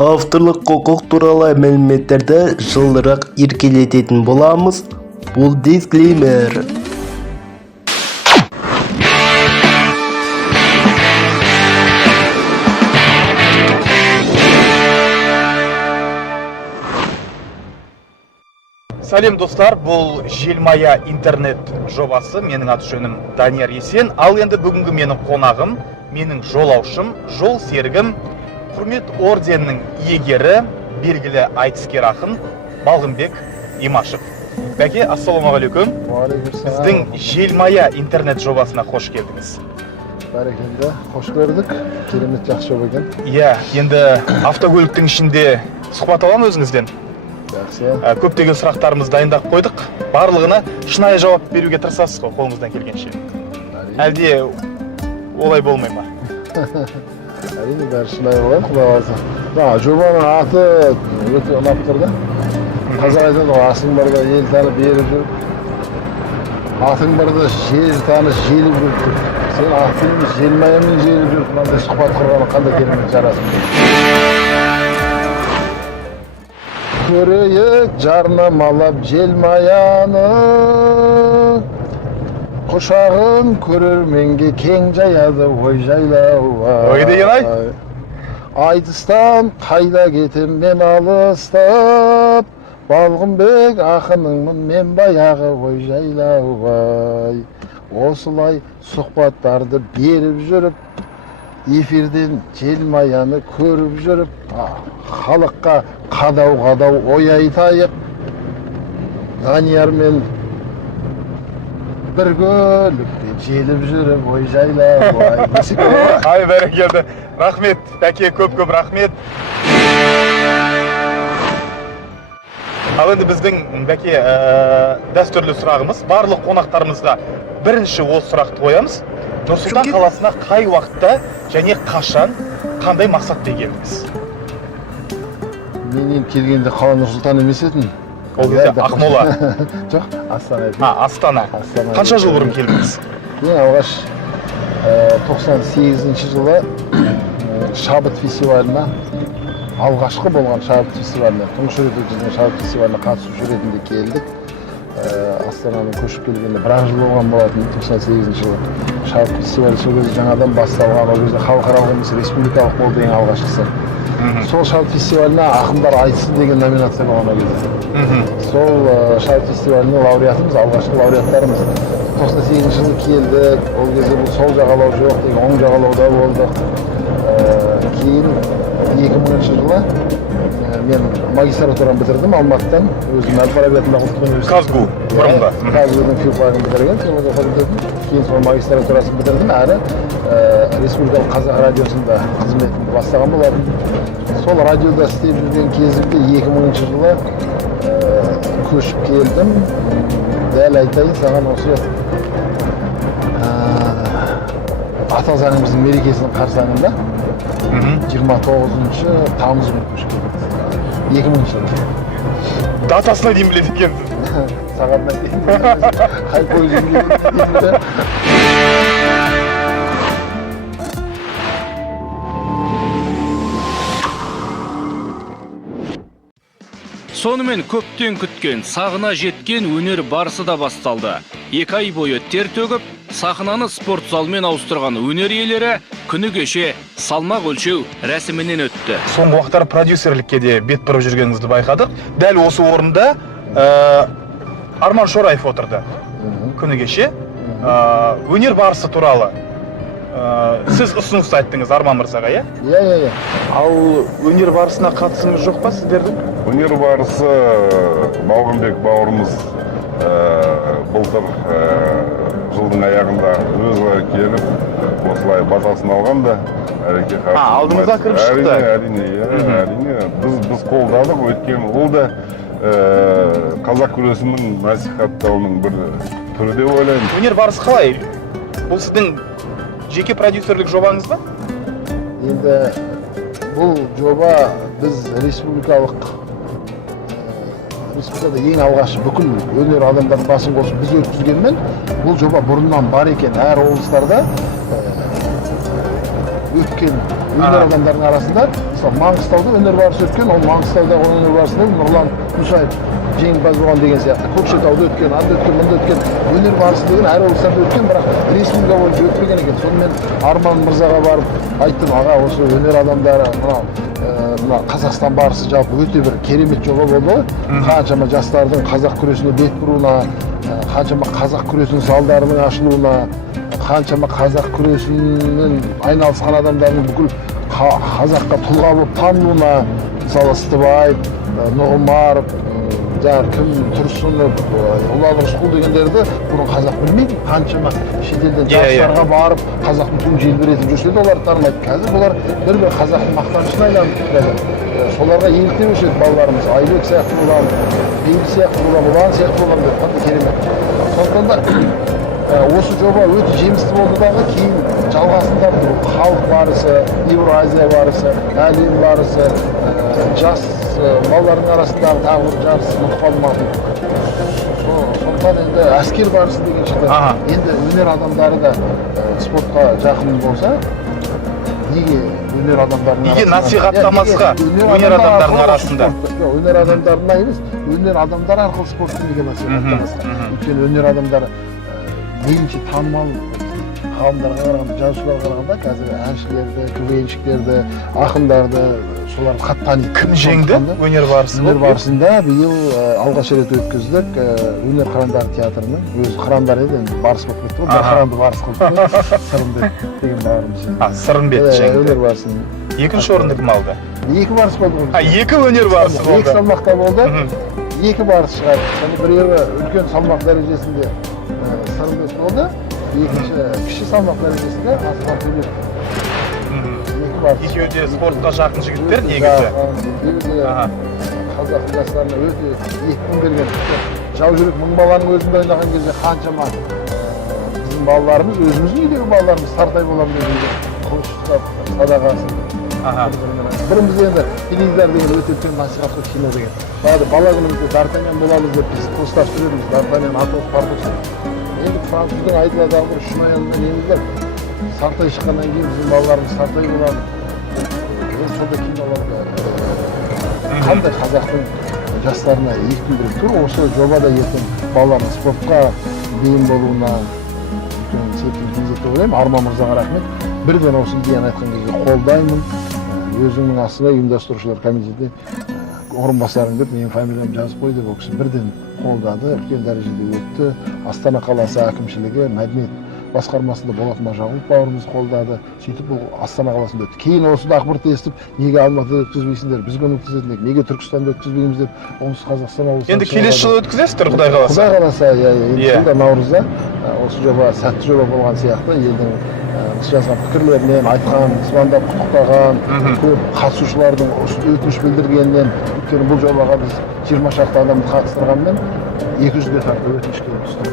Авторлық құқық туралы мәліметтерді жылырақ еркелететін боламыз. Бұл дисклеймер. Сәлем достар, бұл Желмая интернет жобасы. Менің аты жөнім Данияр Есен. Ал енді бүгінгі менің қонағым, менің жолаушым, жол серігім, құрмет орденінің иегері, белгілі айтыскер ақын Балғынбек Имашев. Бәке, ассалаумағалейкум. Біздің Желмая интернет жобасына қош келдіңіз. Бәрекелді, қош көрдік. Керемет жақсы жоба екен. Иә, енді автокөліктің ішінде сұхбат аламын өзіңізден. Көптеген сұрақтарымызды дайындап қойдық. Барлығына шынайы жауап беруге тырысасыз ғой, қолыңыздан келгенше. Әлде олай болмай ма? Әрине, бәрі шынайы болады, Құдай қаласа. Жобаның аты өте ұнап тұр да. Қазақ айтады ғой, асың барда ел танып беріп жүр. Атың барда жер танып желіп жүр. Сен атың Желмаямен желіп жүр. Мынандай сұхбат құрғаны қандай керемет жарасым. Көрейік жарнамалап Желмаяны, құшағын көрерменге кең жаяды ой жайлауға. Ой деген ай? Айтыстан қайда кетем мен алыстап, Балғынбек ақыныңмын мен баяғы ой жайлауға. Осылай сұхбаттарды беріп жүріп, эфирден Желмаяны көріп жүріп, халыққа қадау-қадау ой айтайық. Даниярмен бір көлікте желіп жүріп ой жайлауға. Ай, бәрекелді. Рахмет, бәке, көп-көп рахмет. Ал енді біздің бәке дәстүрлі сұрағымыз, барлық қонақтарымызға бірінші осы сұрақты қоямыз. Нұрсұлтан қаласына қай уақытта және қашан, қандай мақсатта келдіңіз? Мен келгенде қала Нұрсұлтан емес етін. Ол кезде Ақмола. Жоқ, Астана етін. Астана. Қанша жыл бұрын келдіңіз? Мен алғаш 98 жылы Шабыт фестиваліне, алғашқы болған Шабыт фестиваліне, тұңғыш рет өткізілген Шабыт фестиваліне қатысушы ретінде келдік. Астананың көшіп келгенде бір жыл болған болатын, 98 жылы. Шабыт фестивалі сол кезде жаңадан басталған, ол кезде халықаралық емес республикалық болды ең алғашқысы. Сол Шабыт фестиваліне ақындар айтсын деген номинация болған ол кезде. Сол Шабыт фестиваліне лауреатымыз, алғашқы лауреаттарымыз. 98 жылы келдік, ол кезде бұл сол жағалау жоқ деген, оң жағалауда болдық. Кейін 2000 жылы мен магистратураны бітірдім Алматыдан, өзім Әл-Фараби атындағы ұлттық университет. Казгу, бұрынғы. Казгудың филфагын бітірген, филология факультетін. Кейін сол магистратурасын бітірдім, әрі Республикалық қазақ радиосында қызметімді бастаған болатын. Сол радиода істеп жүрген кезімде 2000 жылы көшіп келдім. Дәл айтайын саған осы ата заңымыздың мерекесінің қарсаңында 29 тамыз күні көшіп келдік. 2000 жылы. Датасына дейін біледі екенсіз. Сағатына дейін. Қай пойызым келді. Сонымен көптен күткен, сағына жеткен өнер барысы да басталды. 2 ай бойы тер төгіп, сахнаны спорт залмен ауыстырған өнер иелері күні кеше салмақ өлшеу рәсімінен өтті. Соңғы уақыттар продюсерлікке де бет бұрып жүргеніңізді байқадық. Дәл осы орында Арман Шораев отырды. Күні кеше өнер барысы туралы сіз ұсыныс айттыңыз Арман мырзаға, иә? Иә. Ал өнер барысына қатысыңыз жоқ па сіздердің? Өнер барысы Балғынбек бауырымыз былтыр жылдың аяғында өзі келіп, осылай батасын алғанда, әреке қарсы. Алдыңызға кіріп шықты? Әрине. Біз қолдадық, өйткені ол да қазақ күресінің насихаттауының бір түрі деп ойлаймын. Өнер барысы қалай? Бұл сіздің жеке продюсерлік жобаңыз ба? Енді бұл жоба біз республикада ең алғаш бүкіл өнер адамдардың басын қосып біз өткізгенмен, бұл жоба бұрыннан бар екен. Әр облыстарда өткен өнер адамдарының арасында мысалы Маңғыстауда өнер барысы өткен, ол Маңғыстаудағы өнер барысында Нұрлан Мұсаев жеңімпаз болған деген сияқты. Көкшетауда өткен, анда өткен, мында өткен өнер барысы деген әр облыстарда өткен, бірақ республика бойынша өтпеген екен. Сонымен Арман мырзаға барып айттым, аға, осы өнер адамдары мына Қазақстан барысы жалпы өте бір керемет жоба болды. Қаншама жастардың қазақ күресіне бет бұруына, қаншама қазақ күресінің залдарының ашылуына, қаншама қазақ күресінің айналысқан адамдардың бүкіл қазаққа тұлға болып танылуына, мысалы Ыстыбаев, Нұғымаров, кім Тұрсынов, Ұлан Рысқұл дегендерді бұрын қазақ білмейді. Қаншама шетелден жарыстарға барып қазақтың туын желбіретіп жүрсе де олар танымайды. Қазір бұлар бір қазақтың мақтанышына айналып кетті. Соларға еліктеп өседі балаларымыз. Айбек сияқты боламын, Бейбіт сияқты боламын, Ұлан сияқты боламын деп қандай керемет. Сондықтан да осы жоба өте жемісті болды дағы, кейін жалғасында халық барысы, Евразия барысы, әлем барысы, жас балалардың арасындағы тағы бір жарыс ұмытып қалмадым. Сондықтан енді әскер барысы деген шықты. Енді өнер адамдары да спортқа жақын болса, неге өнер адамдарының неге насихаттамасқа өнер адамдарының арасында? Өнер адамдарына емес, өнер адамдар арқылы спортты неге насихаттамасқа? Өйткені өнер адамдары мейлінше танымал ғалымдарға қарағанда, жазушыларға қарағанда қазір әншілерді, квн-шіктерді, ақындарды соларды қатты таниды. Кім жеңді өнер барысы? Өнер барысында биыл алғаш рет өткіздік өнер қырандары театрының өзі қырандар еді, енді барыс болып кетті ғой, бір қыранды барыс қылды. Сырымбет деген бауырымыз. Сырымбет жеңді. Өнер барысын. Екінші орынды кім алды? Екі барыс болды ғой. Екі өнер барысы болды. Екі салмақта болды. Екі барыс шығарды. Және біреуі үлкен салмақ дәрежесінде Сырымбет болды. Екінші кіші салмақ дәрежесінде Асқар Төлешов. Екеуі де спортқа жақын жігіттер негізі. Қазақ жастарына өте екпін берген. Жау жүрек мың баланың өзінде ойнаған кезде қаншама біздің балаларымыз, өзіміздің үйдегі балаларымыз сартай боламын деген қылыш ұстап, садағасын. Біріміз енді теледидар деген өте үлкен насихаттық кино деген. Бала күнімізде Д'Артаньян боламыз деп біз қылыштап жүреміз. Д'Артаньян, Атос, Портос. Енді француздың айтылады бір шынайылығына неміздер. Сартай шыққаннан кейін біздің балаларымыз сартай болады. Сонда киноларда қандай қазақтың жастарына екпін беріп тұр. Осы жобада ертең балалардың спортқа бейім болуына үлкен септігін тигізеді деп ойлаймын. Арман мырзаға рахмет. Бірден осы идеяны айтқан кезде қолдаймын. Өзімнің астына ұйымдастырушылар комитеті орынбасарың деп менің фамилиямды жазып қой деп ол кісі бірден қолдады. Үлкен дәрежеде өтті. Астана қаласы әкімшілігі, мәдениет басқармасында Болат Мажағұлов бауырымыз қолдады. Сөйтіп бұл Астана қаласында өтті. Кейін осында ақпаратты естіп, неге Алматыда өткізбейсіңдер, бізбен өткізетін едік, неге Түркістанда өткізбейміз деп, оңтүстік Қазақстан облысында. Енді келесі жылы өткізесіздер, Құдай қаласа. Құдай қаласа, енді жылда наурызда осы жоба сәтті жоба болған сияқты, елдің жазған пікірлерінен, айтқан, звондап құттықтаған, көп қатысушылардың өтініш білдіргенінен, өйткені бұл жобаға біз 20 шақты адамды қатыстырғанмен 200-ге тарта өтініш келіп түсті.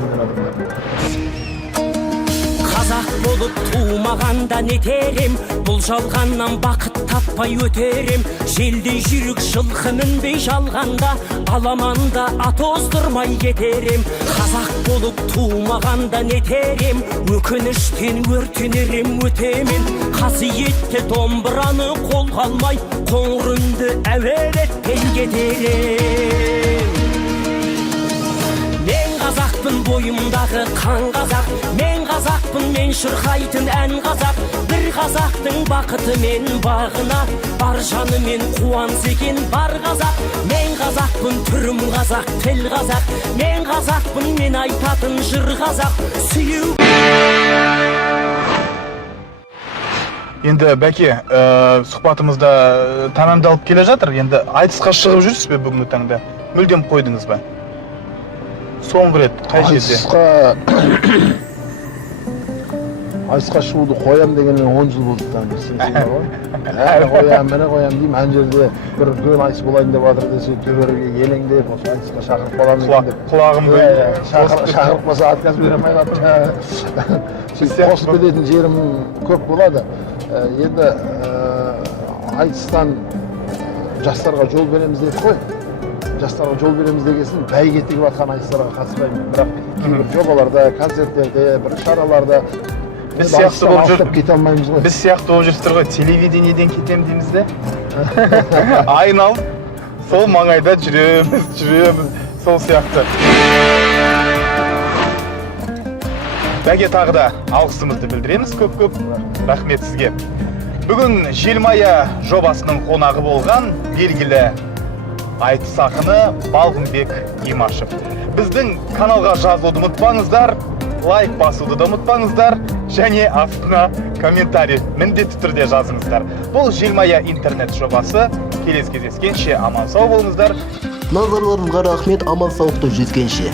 Қазақ болып туымағанда нетерем, бұл жалғаннан бақыт таппай өтерем. Желдей жүйрік жылқы мінбей жалғанда, аламанда ат оздырмай кетерем. Қазақ болып туымағанда нетерем, өкініштен өртенерем өтемен. Қасиетті домбыраны қолға алмай, қоңыр үнді әуелеттен кетерем. Мен қазақпын, бойымдағы қан қазақ, мен қазақпын, мен шырқайтын ән қазақ. Бір қазақтың бақыты мен бағына, бар жанымен қуанса екен бар қазақ. Мен қазақпын, түрім қазақ, тіл қазақ, мен қазақпын, мен айтатын жыр қазақ. Сүю. Енді бәке, сұхбатымызда тамамдалып келе жатыр. Енді айтысқа шығып жүрсіз бе бүгінгі таңда? Мүлдем қойдыңыз ба? Соңғы рет қай жерде? Айтысқа шығуды қоям дегенмен 10 жыл болды таңғы. Мені қоям деймін, ән жерде бір үлкен айтыс болайын деп жатыр десе, төберге елеңдеп, осы айтысқа шақырып балам екен деп. Құлағымды шақырып болса отказ бере алмай қалып. Қосып кететін жерім көп болады. Енді айтыстан жастарға жол береміз деді қой. Жастарға жол береміз дегесін бәйге тігіп атқан айтыстарға қатыспаймын. Бірақ кейбір жобаларда, концерттерде, бір шараларда Біз сияқты болып алыстап кете алмаймыз ғой. Біз сияқты болып жүрсіздер ғой, телевидениеден кетем дейміз де. Айналып, сол маңайда жүреміз, сол сияқты. Бәке тағы да алғысымызды білдіреміз көп-көп. Рахмет сізге. Бүгін Желмая жобасының қонағы болған белгілі айтыс ақыны Балғынбек Имашев. Біздің каналға жазылуды ұмытпаңыздар, лайк басуды да ұмытпаңыздар, және астына комментарий міндетті түрде жазыңыздар. Бұл Желмая интернет жобасы. Келесі кездескенше аман сау болыңыздар. Назарларыңызға рахмет, аман саулықта жүзгенше.